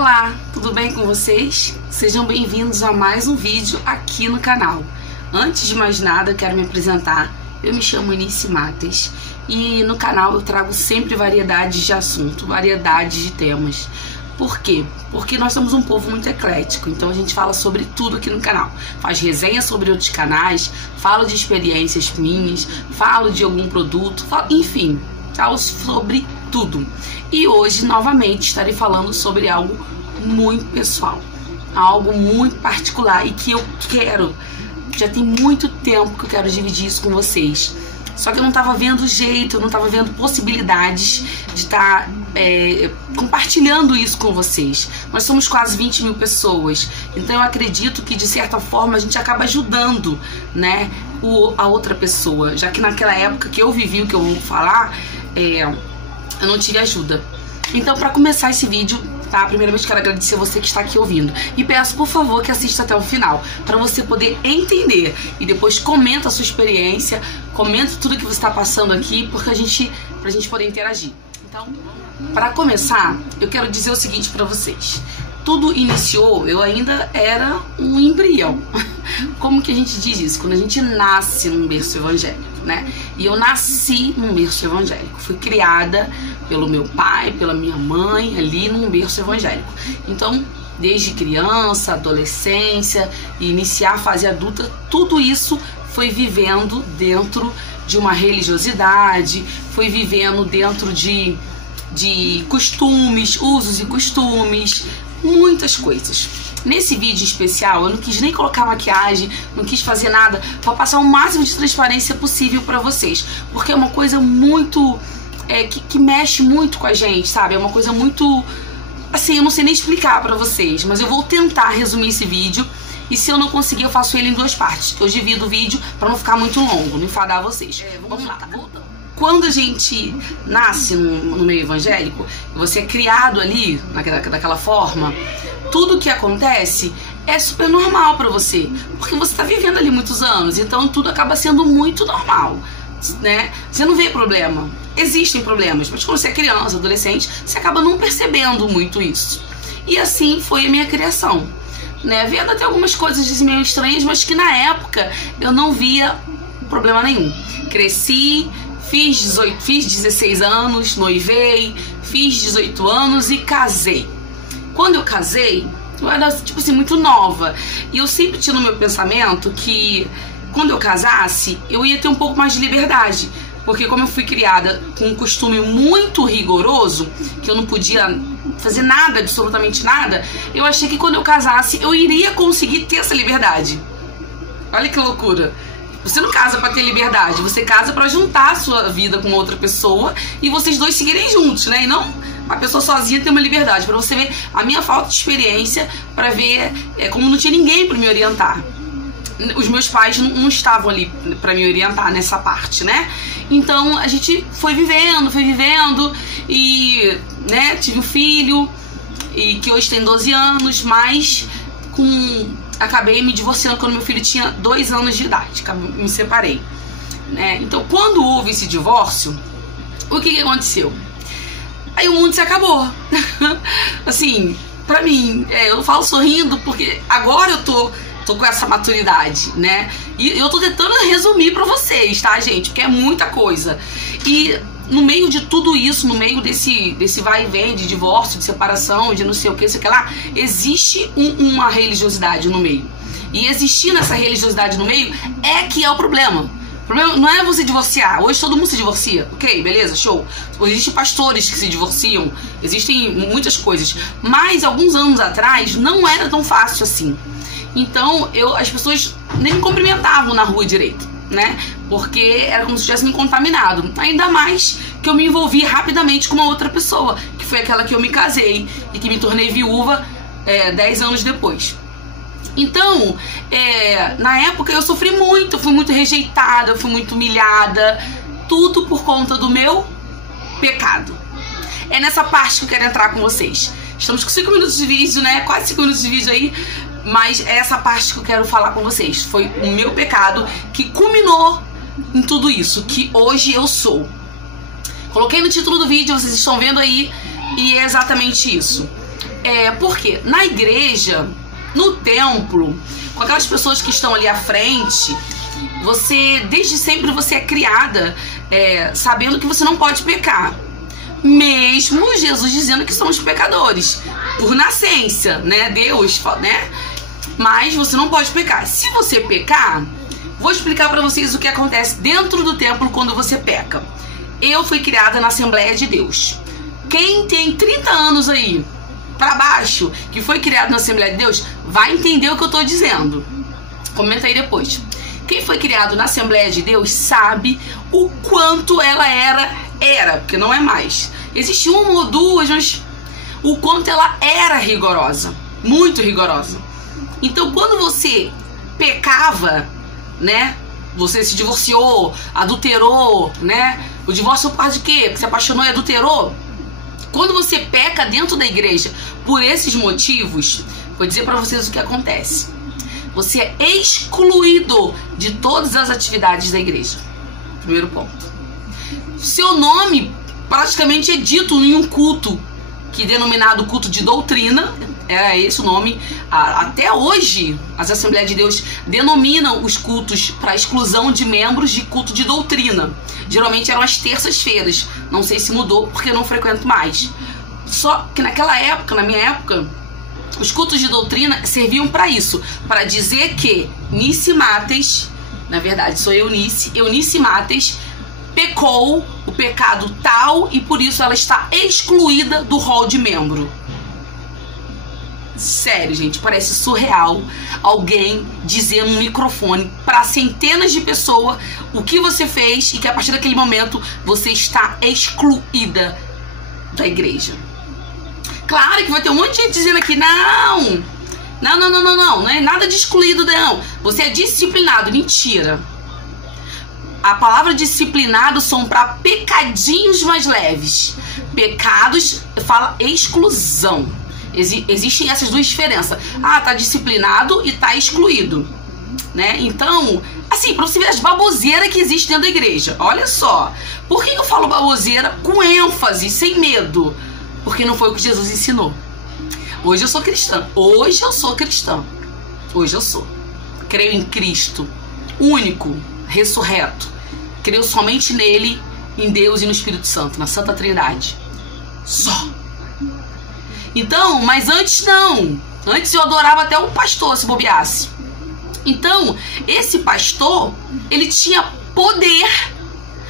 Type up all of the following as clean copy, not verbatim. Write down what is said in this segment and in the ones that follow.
Olá, tudo bem com vocês? Sejam bem-vindos a mais um vídeo aqui no canal. Antes de mais nada, quero me apresentar. Eu me chamo Eunice Matos e no canal eu trago sempre variedades de assunto, variedades de temas. Por quê? Porque nós somos um povo muito eclético, então a gente fala sobre tudo aqui no canal. Faz resenha sobre outros canais, falo de experiências minhas, falo de algum produto, enfim, falo sobre tudo. E hoje, novamente, estarei falando sobre algo muito pessoal, algo muito particular e que eu quero, já tem muito tempo que eu quero dividir isso com vocês. Só que eu não estava vendo jeito, eu não estava vendo possibilidades de estar compartilhando isso com vocês. Nós somos quase 20 mil pessoas, então eu acredito que de certa forma a gente acaba ajudando, né, a outra pessoa, já que naquela época que eu vivi o que eu vou falar, eu não tive ajuda. Então, para começar esse vídeo, tá? Primeiramente quero agradecer a você que está aqui ouvindo e peço, por favor, que assista até o final, para você poder entender e depois comenta a sua experiência, comenta tudo que você está passando aqui, porque pra gente poder interagir. Então, para começar, eu quero dizer o seguinte para vocês. Tudo iniciou, eu ainda era um embrião. Como que a gente diz isso? Quando a gente nasce num berço evangélico, né? E eu nasci num berço evangélico. Fui criada pelo meu pai, pela minha mãe, ali num berço evangélico. Então, desde criança, adolescência, iniciar a fase adulta, tudo isso foi vivendo dentro de uma religiosidade, foi vivendo dentro de costumes, usos e costumes, muitas coisas. Nesse vídeo especial eu não quis nem colocar maquiagem, não quis fazer nada, para passar o máximo de transparência possível para vocês, porque é uma coisa muito que mexe muito com a gente, sabe? É uma coisa muito assim, eu não sei nem explicar para vocês, mas eu vou tentar resumir esse vídeo. E se eu não conseguir, eu faço ele em duas partes. Eu divido o vídeo para não ficar muito longo, não enfadar vocês. Vamos lá, voltando. Quando a gente nasce no meio evangélico, você é criado ali, daquela forma, tudo que acontece é super normal pra você, porque você tá vivendo ali muitos anos, então tudo acaba sendo muito normal, né? Você não vê problema. Existem problemas, mas quando você é criança, adolescente, você acaba não percebendo muito isso. E assim foi a minha criação, né? Vendo até algumas coisas meio estranhas, mas que na época eu não via problema nenhum. Cresci, fiz 16 anos, noivei, fiz 18 anos e casei. Quando eu casei, eu era, tipo assim, muito nova. E eu sempre tinha no meu pensamento que quando eu casasse, eu ia ter um pouco mais de liberdade. Porque como eu fui criada com um costume muito rigoroso, que eu não podia fazer nada, absolutamente nada, eu achei que quando eu casasse, eu iria conseguir ter essa liberdade. Olha que loucura. Você não casa pra ter liberdade, você casa pra juntar a sua vida com outra pessoa e vocês dois seguirem juntos, né? E não a pessoa sozinha ter uma liberdade. Pra você ver a minha falta de experiência, pra ver como não tinha ninguém pra me orientar. Os meus pais não estavam ali pra me orientar nessa parte, né? Então a gente foi vivendo e, né, tive um filho e que hoje tem 12 anos, mas acabei me divorciando quando meu filho tinha 2 anos de idade, me separei, né? Então quando houve esse divórcio, o que aconteceu? Aí o mundo se acabou. Assim, pra mim, eu falo sorrindo porque agora eu tô com essa maturidade, né? E eu tô tentando resumir pra vocês, tá, gente? Porque é muita coisa. E no meio de tudo isso, no meio desse vai e vem de divórcio, de separação, de não sei o que, sei lá, existe uma religiosidade no meio. E existindo essa religiosidade no meio que é o problema. O problema não é você divorciar. Hoje todo mundo se divorcia. Ok, beleza, show. Existem pastores que se divorciam, existem muitas coisas. Mas alguns anos atrás não era tão fácil assim. Então as pessoas nem me cumprimentavam na rua direito, né? Porque era como se tivesse me contaminado. Ainda mais que eu me envolvi rapidamente com uma outra pessoa, que foi aquela que eu me casei e que me tornei viúva 10 anos depois. Então, na época eu sofri muito, eu fui muito rejeitada, eu fui muito humilhada, tudo por conta do meu pecado. É nessa parte que eu quero entrar com vocês. Estamos com 5 minutos de vídeo, né? Quase 5 minutos de vídeo aí. Mas é essa parte que eu quero falar com vocês. Foi o meu pecado que culminou em tudo isso, que hoje eu sou. Coloquei no título do vídeo, vocês estão vendo aí, e é exatamente isso. Porque na igreja, no templo, com aquelas pessoas que estão ali à frente, desde sempre você é criada sabendo que você não pode pecar. Mesmo Jesus dizendo que somos pecadores, por nascença, né? Deus, né? Mas você não pode pecar. Se você pecar, vou explicar pra vocês o que acontece dentro do templo quando você peca. Eu fui criada na Assembleia de Deus. Quem tem 30 anos aí pra baixo, que foi criado na Assembleia de Deus, vai entender o que eu tô dizendo. Comenta aí depois. Quem foi criado na Assembleia de Deus sabe o quanto ela era, porque não é mais. Existe uma ou duas, mas o quanto ela era rigorosa, muito rigorosa. Então, quando você pecava, né? Você se divorciou, adulterou, né? O divórcio é por causa de quê? Porque se apaixonou e adulterou. Quando você peca dentro da igreja por esses motivos, vou dizer pra vocês o que acontece. Você é excluído de todas as atividades da igreja. Primeiro ponto. Seu nome praticamente é dito em um culto, que é denominado culto de doutrina. Era esse o nome. Até hoje, as Assembleias de Deus denominam os cultos para exclusão de membros de culto de doutrina. Geralmente eram as terças-feiras. Não sei se mudou porque eu não frequento mais. Só que naquela época, na minha época, os cultos de doutrina serviam para isso, para dizer que Eunice Matos, na verdade sou Eunice Matos, pecou o pecado tal e por isso ela está excluída do rol de membro. Sério, gente, parece surreal alguém dizer no microfone para centenas de pessoas o que você fez e que a partir daquele momento você está excluída da igreja. Claro que vai ter um monte de gente dizendo aqui, não é nada de excluído, não. Você é disciplinado. Mentira. A palavra disciplinado são para pecadinhos mais leves. Pecados fala exclusão. Existem essas duas diferenças. Tá disciplinado e tá excluído, né? Então, assim, pra você ver as baboseiras que existem dentro da igreja. Olha só. Por que eu falo baboseira com ênfase, sem medo? Porque não foi o que Jesus ensinou. Hoje eu sou cristã. Hoje eu sou. Creio em Cristo, único, ressurreto. Creio somente nele, em Deus e no Espírito Santo, na Santa Trindade. Só. Então, mas antes não. Antes eu adorava até o pastor, se bobeasse. Então, esse pastor, ele tinha poder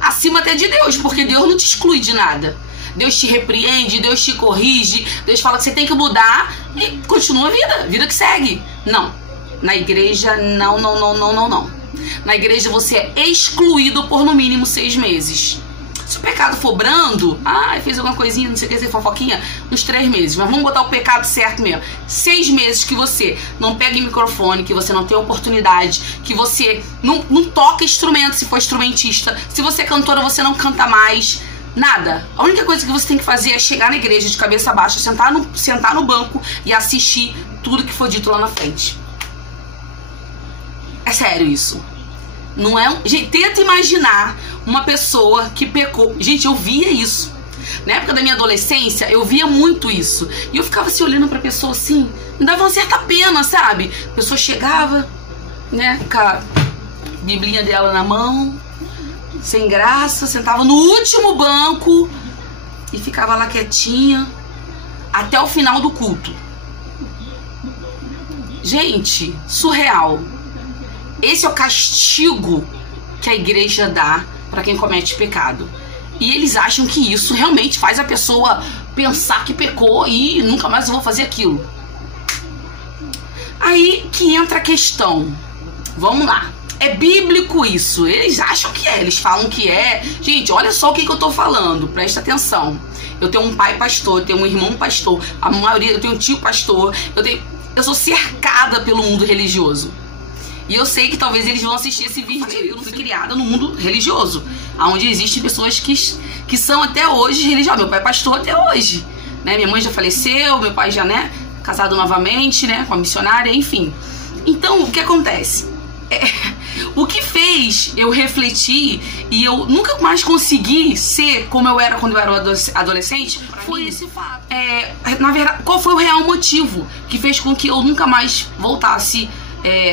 acima até de Deus, porque Deus não te exclui de nada. Deus te repreende, Deus te corrige, Deus fala que você tem que mudar e continua a vida que segue. Não. Na igreja, não. Na igreja você é excluído por no mínimo 6 meses. Se o pecado for brando, fez alguma coisinha, não sei o que, fofoquinha, uns 3 meses. Mas vamos botar o pecado certo mesmo. 6 meses que você não pega em microfone, que você não tem oportunidade, que você não toca instrumento se for instrumentista. Se você é cantora, você não canta mais. Nada. A única coisa que você tem que fazer é chegar na igreja de cabeça baixa, sentar no banco e assistir tudo que for dito lá na frente. É sério isso. Não é gente, tenta imaginar uma pessoa que pecou. Gente, eu via isso. Na época da minha adolescência, eu via muito isso. E eu ficava assim, olhando pra pessoa assim, me dava uma certa pena, sabe? A pessoa chegava, né, com a biblinha dela na mão, sem graça, sentava no último banco e ficava lá quietinha até o final do culto. Gente, surreal. Esse é o castigo que a igreja dá para quem comete pecado. E eles acham que isso realmente faz a pessoa pensar que pecou e nunca mais eu vou fazer aquilo. Aí que entra a questão. Vamos lá. É bíblico isso. Eles acham que é. Eles falam que é. Gente, olha só o que eu tô falando. Presta atenção. Eu tenho um pai pastor, eu tenho um irmão pastor. A maioria, eu tenho um tio pastor. Eu sou cercada pelo mundo religioso. E eu sei que talvez eles vão assistir esse vídeo. Eu não fui criada no mundo religioso, onde existem pessoas que são até hoje religiosas. Meu pai é pastor até hoje, né? Minha mãe já faleceu, meu pai já, né, casado novamente, né, com a missionária, enfim. Então, o que acontece? O que fez eu refletir e eu nunca mais consegui ser como eu era quando eu era adolescente foi esse fato. Na verdade, qual foi o real motivo que fez com que eu nunca mais voltasse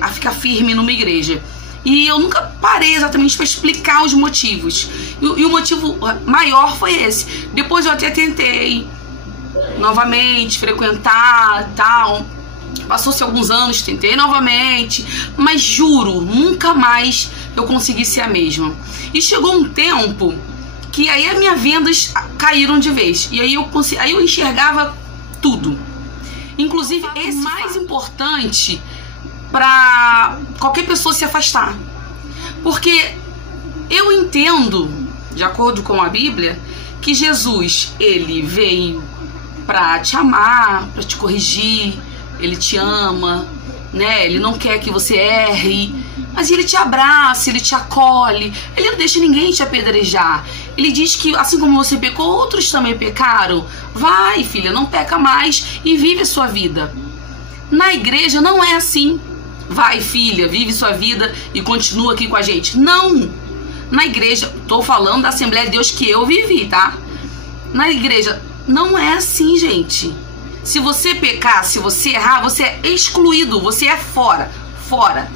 a ficar firme numa igreja? E eu nunca parei exatamente para explicar os motivos. E o motivo maior foi esse. Depois eu até tentei novamente frequentar, tal. Passou-se alguns anos, tentei novamente, mas juro, nunca mais eu consegui ser a mesma. E chegou um tempo que aí as minhas vendas caíram de vez. E aí eu enxergava tudo. Inclusive, esse mais importante para qualquer pessoa se afastar. Porque eu entendo, de acordo com a Bíblia, que Jesus, ele veio para te amar, para te corrigir, ele te ama, né? Ele não quer que você erre, mas ele te abraça, ele te acolhe, ele não deixa ninguém te apedrejar. Ele diz que assim como você pecou, outros também pecaram. Vai, filha, não peca mais e vive a sua vida. Na igreja não é assim. Vai, filha, vive sua vida e continua aqui com a gente. Não! Na igreja, tô falando da Assembleia de Deus que eu vivi, tá? Na igreja, não é assim, gente. Se você pecar, se você errar, você é excluído, você é fora. Fora.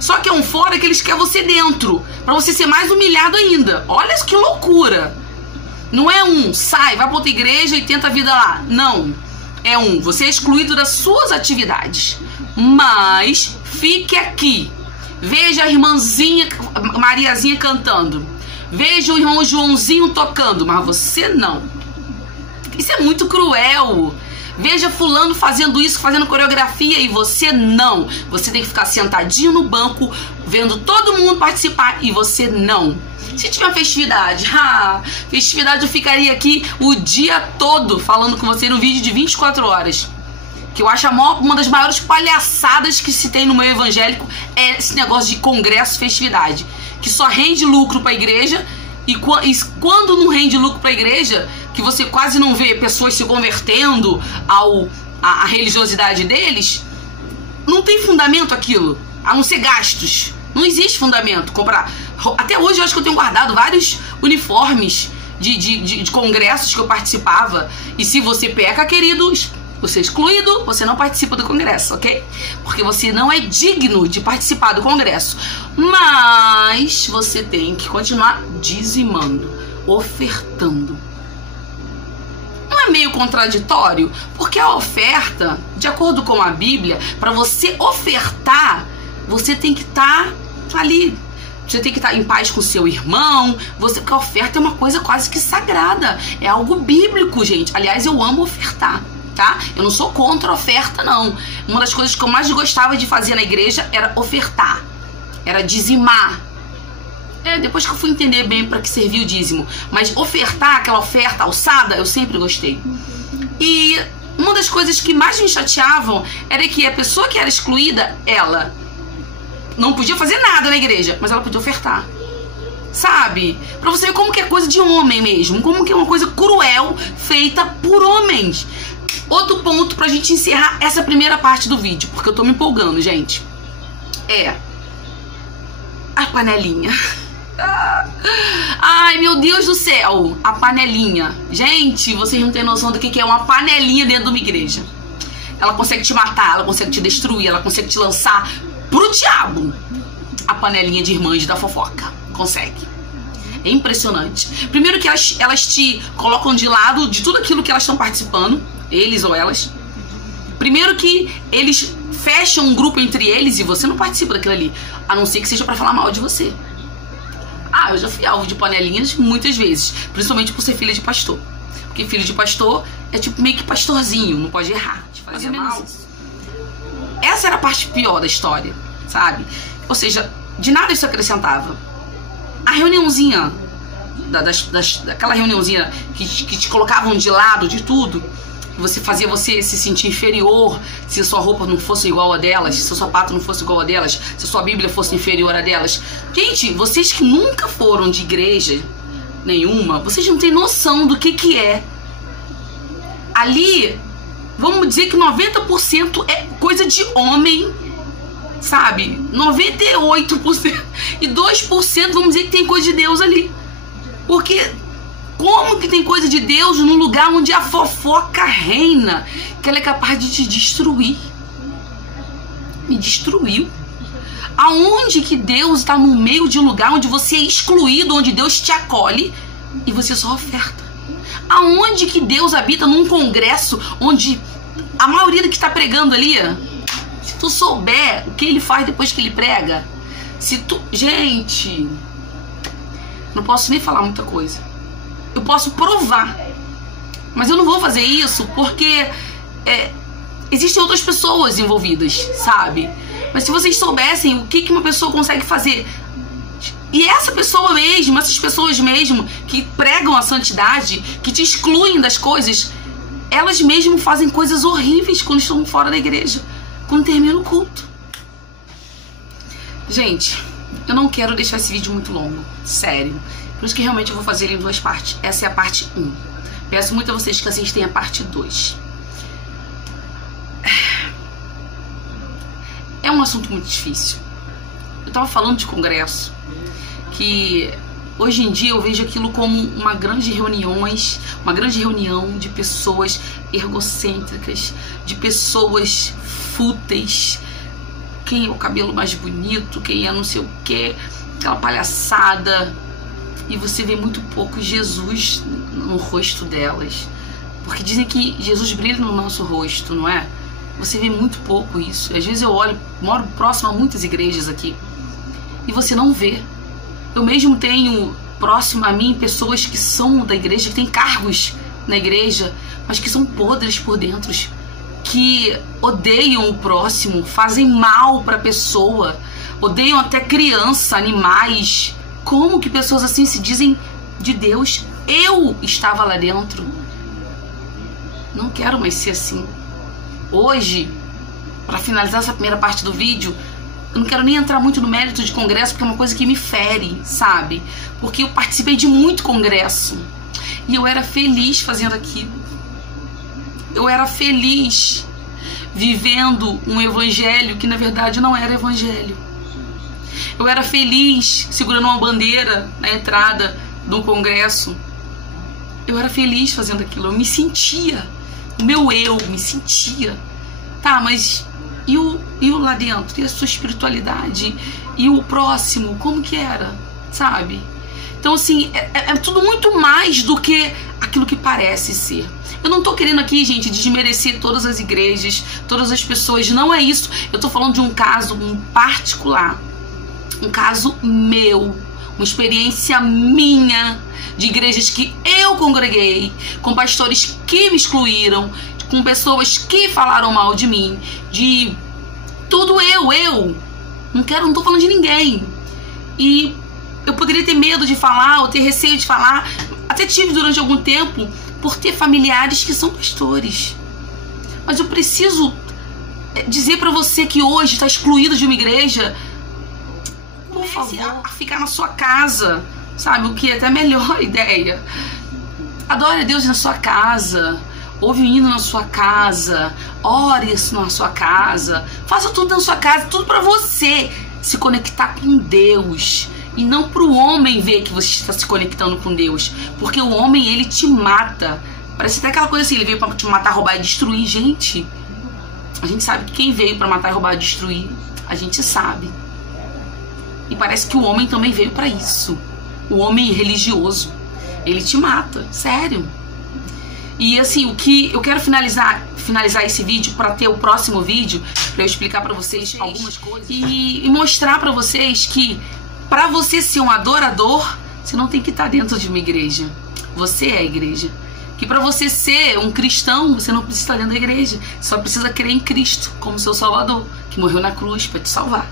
Só que é um fora que eles querem você dentro, pra você ser mais humilhado ainda. Olha que loucura. Não é sai, vai pra outra igreja e tenta a vida lá. Não. É você é excluído das suas atividades. Mas fique aqui. Veja a irmãzinha Mariazinha cantando. Veja o irmão Joãozinho tocando, mas você não. Isso é muito cruel. Veja fulano fazendo isso, fazendo coreografia, e você não. Você tem que ficar sentadinho no banco, vendo todo mundo participar, e você não. Se tiver festividade, festividade eu ficaria aqui o dia todo falando com você no vídeo de 24 horas. Que eu acho uma das maiores palhaçadas que se tem no meio evangélico é esse negócio de congresso, festividade. Que só rende lucro pra igreja, e quando não rende lucro pra igreja, que você quase não vê pessoas se convertendo à religiosidade deles, não tem fundamento aquilo, a não ser gastos. Não existe fundamento. Até hoje eu acho que eu tenho guardado vários uniformes de congressos que eu participava. E se você peca, queridos, você é excluído, você não participa do congresso, ok? Porque você não é digno de participar do congresso. Mas você tem que continuar dizimando, ofertando. Não é meio contraditório? Porque a oferta, de acordo com a Bíblia, para você ofertar, você tem que estar ali. Você tem que estar em paz com o seu irmão. Porque a oferta é uma coisa quase que sagrada. É algo bíblico, gente. Aliás, eu amo ofertar. Tá? Eu não sou contra a oferta, não. Uma das coisas que eu mais gostava de fazer na igreja era ofertar, era dizimar. Depois que eu fui entender bem para que servia o dízimo, mas ofertar, aquela oferta alçada, eu sempre gostei. E uma das coisas que mais me chateavam era que a pessoa que era excluída, ela não podia fazer nada na igreja, mas ela podia ofertar. Sabe? Pra você ver como que é coisa de homem mesmo, como que é uma coisa cruel feita por homens. Outro ponto pra gente encerrar essa primeira parte do vídeo, porque eu tô me empolgando, gente, é a panelinha. Ai, meu Deus do céu, a panelinha. Gente, vocês não têm noção do que é uma panelinha dentro de uma igreja. Ela consegue te matar, ela consegue te destruir, ela consegue te lançar pro diabo. A panelinha de irmãs da fofoca consegue. É impressionante. Primeiro que elas te colocam de lado de tudo aquilo que elas estão participando, eles ou elas. Primeiro que eles fecham um grupo entre eles e você não participa daquilo ali, a não ser que seja pra falar mal de você. Eu já fui alvo de panelinhas muitas vezes, principalmente por ser filha de pastor. Porque filho de pastor é tipo meio que pastorzinho, não pode errar, te fazer mal. Essa era a parte pior da história, sabe? Ou seja, de nada isso acrescentava. A reuniãozinha, daquela reuniãozinha que te colocavam de lado de tudo, que fazia você se sentir inferior se a sua roupa não fosse igual a delas, se o seu sapato não fosse igual a delas, se a sua Bíblia fosse inferior a delas. Gente, vocês que nunca foram de igreja nenhuma, vocês não têm noção do que é. Ali, vamos dizer que 90% é coisa de homem, sabe? 98%. E 2% vamos dizer que tem coisa de Deus ali. Porque Como que tem coisa de Deus num lugar onde a fofoca reina, que ela é capaz de te destruir? Me destruiu. Aonde que Deus está no meio de um lugar onde você é excluído, onde Deus te acolhe e você só oferta? Aonde que Deus habita num congresso onde a maioria que está pregando ali, se tu souber o que ele faz depois que ele prega, gente, não posso nem falar muita coisa. Eu posso provar, mas eu não vou fazer isso porque existem outras pessoas envolvidas, sabe? Mas se vocês soubessem o que uma pessoa consegue fazer, e essa pessoa mesmo, essas pessoas mesmo que pregam a santidade, que te excluem das coisas, elas mesmo fazem coisas horríveis quando estão fora da igreja, quando termina o culto. Gente, eu não quero deixar esse vídeo muito longo, sério. Por isso que realmente eu vou fazer ele em 2 partes. Essa é a parte 1. Peço muito a vocês que assistem a parte 2. É um assunto muito difícil. Eu tava falando de congresso, que hoje em dia eu vejo aquilo como uma grande reunião de pessoas egocêntricas, de pessoas fúteis. Quem é o cabelo mais bonito, quem é não sei o que, aquela palhaçada. E você vê muito pouco Jesus no rosto delas. Porque dizem que Jesus brilha no nosso rosto, não é? Você vê muito pouco isso. Às vezes eu moro próximo a muitas igrejas aqui, e você não vê. Eu mesmo tenho próximo a mim pessoas que são da igreja, que têm cargos na igreja, mas que são podres por dentro, que odeiam o próximo, fazem mal para a pessoa, odeiam até criança, animais. Como que pessoas assim se dizem de Deus? Eu estava lá dentro. Não quero mais ser assim. Hoje, para finalizar essa primeira parte do vídeo, eu não quero nem entrar muito no mérito de congresso, porque é uma coisa que me fere, sabe? Porque eu participei de muito congresso e eu era feliz fazendo aquilo. Eu era feliz vivendo um evangelho que na verdade não era evangelho. Eu era feliz segurando uma bandeira na entrada do congresso. Eu era feliz fazendo aquilo. Eu me sentia, o meu eu me sentia. Tá, mas e o lá dentro? E a sua espiritualidade? E o próximo? Como que era? Sabe? Então assim, é tudo muito mais do que aquilo que parece ser. Eu não tô querendo aqui, gente, desmerecer todas as igrejas, todas as pessoas. Não é isso. Eu tô falando de um caso particular. Um caso meu, uma experiência minha, de igrejas que eu congreguei, com pastores que me excluíram, com pessoas que falaram mal de mim, de tudo eu. Não tô falando de ninguém. E eu poderia ter medo de falar, ou ter receio de falar, até tive durante algum tempo, por ter familiares que são pastores. Mas eu preciso dizer pra você que hoje está excluído de uma igreja. Por favor, a ficar na sua casa, sabe? O que é até a melhor ideia. Adore a Deus na sua casa, ouve um hino na sua casa, ore na sua casa, faça tudo na sua casa, tudo pra você se conectar com Deus e não pro homem ver que você está se conectando com Deus, porque o homem, ele te mata. Parece até aquela coisa assim, ele veio pra te matar, roubar e destruir. Gente, a gente sabe que quem veio pra matar, roubar e destruir, a gente sabe. E parece que o homem também veio pra isso. O homem religioso, ele te mata, sério. E assim, o que eu quero finalizar esse vídeo para ter o próximo vídeo, para eu explicar para vocês algumas coisas e mostrar para vocês que para você ser um adorador, você não tem que estar dentro de uma igreja. Você é a igreja. Que para você ser um cristão, você não precisa estar dentro da igreja. Você só precisa crer em Cristo como seu Salvador, que morreu na cruz para te salvar.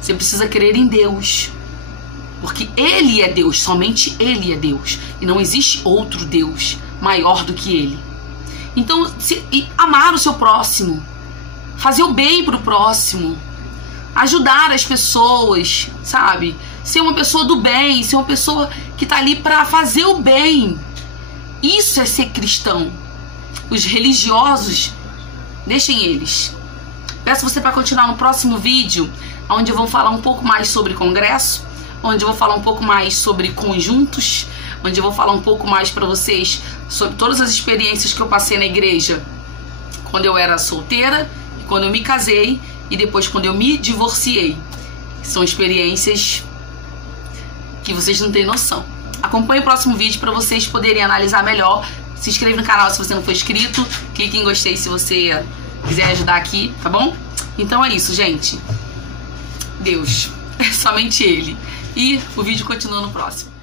Você precisa crer em Deus, porque Ele é Deus, somente Ele é Deus, e não existe outro Deus maior do que Ele. Então, amar o seu próximo, fazer o bem pro próximo, ajudar as pessoas, sabe? Ser uma pessoa do bem, ser uma pessoa que tá ali para fazer o bem. Isso é ser cristão. Os religiosos, deixem eles. Peço você para continuar no próximo vídeo, onde eu vou falar um pouco mais sobre congresso, onde eu vou falar um pouco mais sobre conjuntos, onde eu vou falar um pouco mais pra vocês sobre todas as experiências que eu passei na igreja quando eu era solteira, quando eu me casei e depois quando eu me divorciei. São experiências que vocês não têm noção. Acompanhe o próximo vídeo para vocês poderem analisar melhor. Se inscreve no canal se você não for inscrito. Clique em gostei se você quiser ajudar aqui, tá bom? Então é isso, gente. Deus. É somente Ele. E o vídeo continua no próximo.